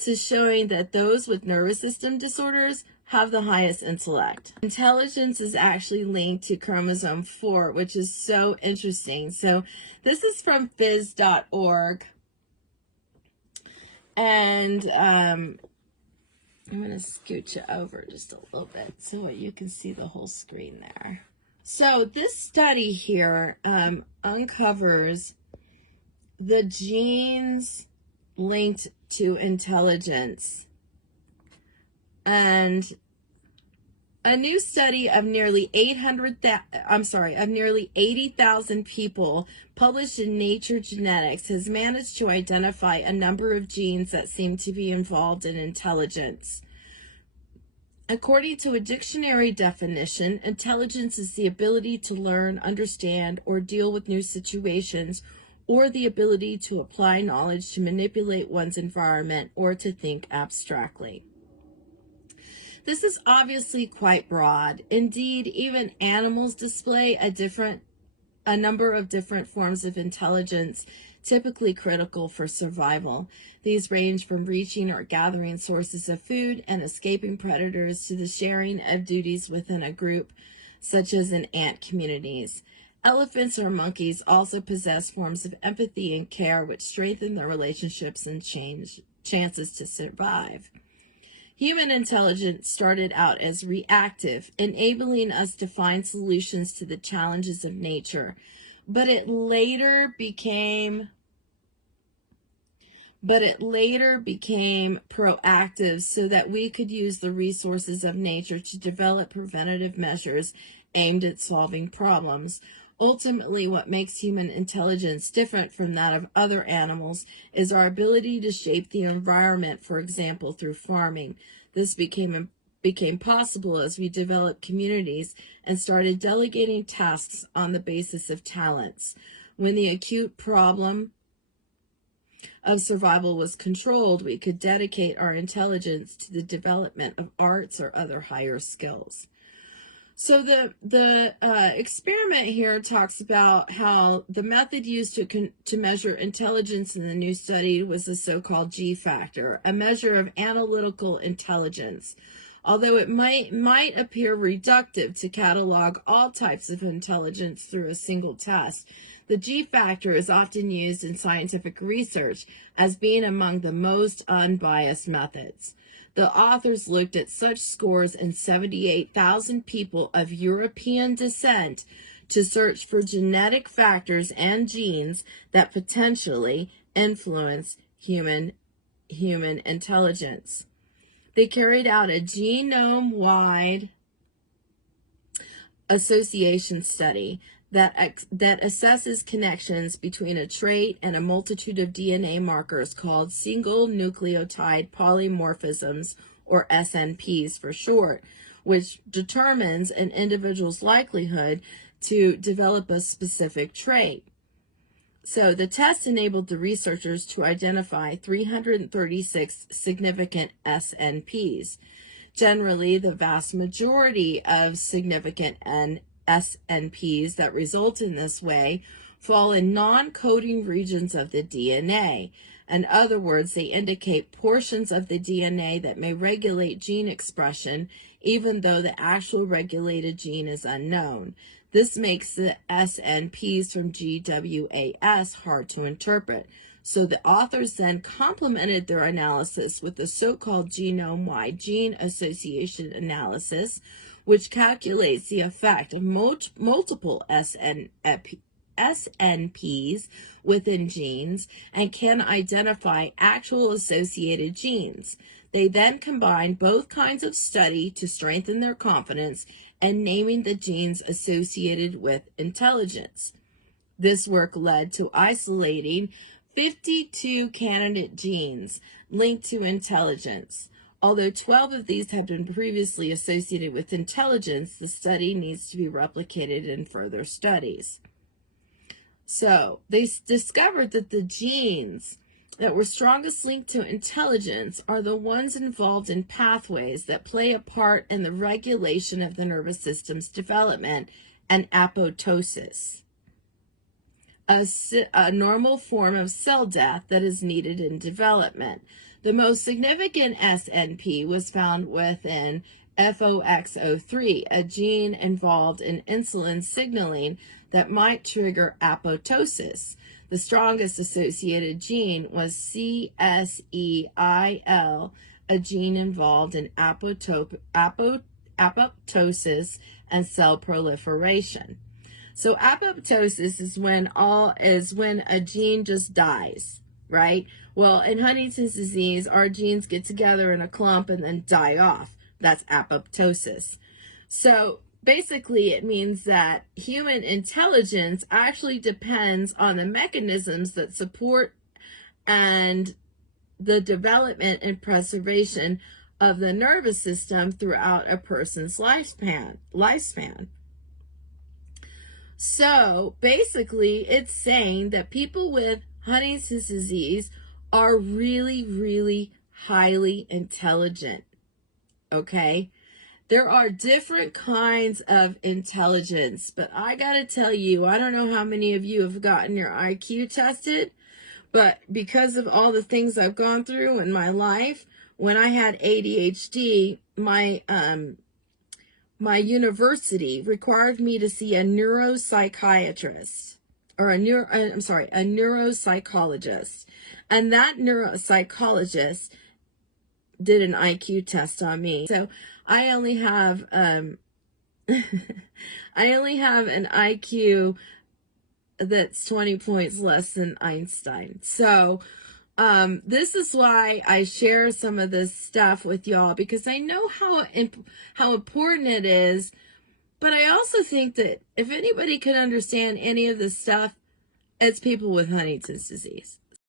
Science is showing that those with nervous system disorders have the highest intellect. Intelligence is actually linked to chromosome 4, which is so interesting. So this is from phys.org. And I'm going to scoot you over just a little bit so you can see the whole screen there. So this study here uncovers the genes linked to intelligence. And a new study of nearly 80,000 people published in Nature Genetics has managed to identify a number of genes that seem to be involved in intelligence. According to a dictionary definition, intelligence is the ability to learn, understand, or deal with new situations, or the ability to apply knowledge to manipulate one's environment or to think abstractly. This is obviously quite broad. Indeed, even animals display a number of different forms of intelligence, typically critical for survival. These range from reaching or gathering sources of food and escaping predators to the sharing of duties within a group, such as in ant communities. Elephants or monkeys also possess forms of empathy and care which strengthen their relationships and chances to survive. Human intelligence started out as reactive, enabling us to find solutions to the challenges of nature, but it later became proactive so that we could use the resources of nature to develop preventative measures aimed at solving problems. Ultimately, what makes human intelligence different from that of other animals is our ability to shape the environment, for example, through farming. This became possible as we developed communities and started delegating tasks on the basis of talents. When the acute problem of survival was controlled, we could dedicate our intelligence to the development of arts or other higher skills. So the experiment here talks about how the method used to measure intelligence in the new study was the so-called G factor, a measure of analytical intelligence. Although it might appear reductive to catalog all types of intelligence through a single test, the G factor is often used in scientific research as being among the most unbiased methods. The authors looked at such scores in 78,000 people of European descent to search for genetic factors and genes that potentially influence human intelligence. They carried out a genome-wide association study that assesses connections between a trait and a multitude of DNA markers called single nucleotide polymorphisms, or SNPs for short, which determines an individual's likelihood to develop a specific trait. So the test enabled the researchers to identify 336 significant SNPs. Generally, the vast majority of significant SNPs that result in this way fall in non-coding regions of the DNA. In other words, they indicate portions of the DNA that may regulate gene expression, even though the actual regulated gene is unknown. This makes the SNPs from GWAS hard to interpret. So the authors then complemented their analysis with the so-called genome-wide gene association analysis, which calculates the effect of multiple SNPs within genes and can identify actual associated genes. They then combine both kinds of study to strengthen their confidence and naming the genes associated with intelligence. This work led to isolating 52 candidate genes linked to intelligence. Although 12 of these have been previously associated with intelligence, the study needs to be replicated in further studies. So they discovered that the genes that were strongest linked to intelligence are the ones involved in pathways that play a part in the regulation of the nervous system's development and apoptosis. a normal form of cell death that is needed in development. The most significant SNP was found within FOXO3, a gene involved in insulin signaling that might trigger apoptosis. The strongest associated gene was CSEIL, a gene involved in apoptosis and cell proliferation. So apoptosis is when a gene just dies, right? Well, in Huntington's disease, our genes get together in a clump and then die off. That's apoptosis. So basically, it means that human intelligence actually depends on the mechanisms that support and the development and preservation of the nervous system throughout a person's lifespan. So basically, it's saying that people with Huntington's disease are really, really highly intelligent, okay? There are different kinds of intelligence, but I gotta tell you, I don't know how many of you have gotten your IQ tested, but because of all the things I've gone through in my life, when I had ADHD, my university required me to see a neuropsychiatrist, or a neuropsychologist. And that neuropsychologist did an IQ test on me. So I only have an IQ that's 20 points less than Einstein. So this is why I share some of this stuff with y'all, because I know how important it is. But I also think that if anybody can understand any of this stuff, it's people with Huntington's disease.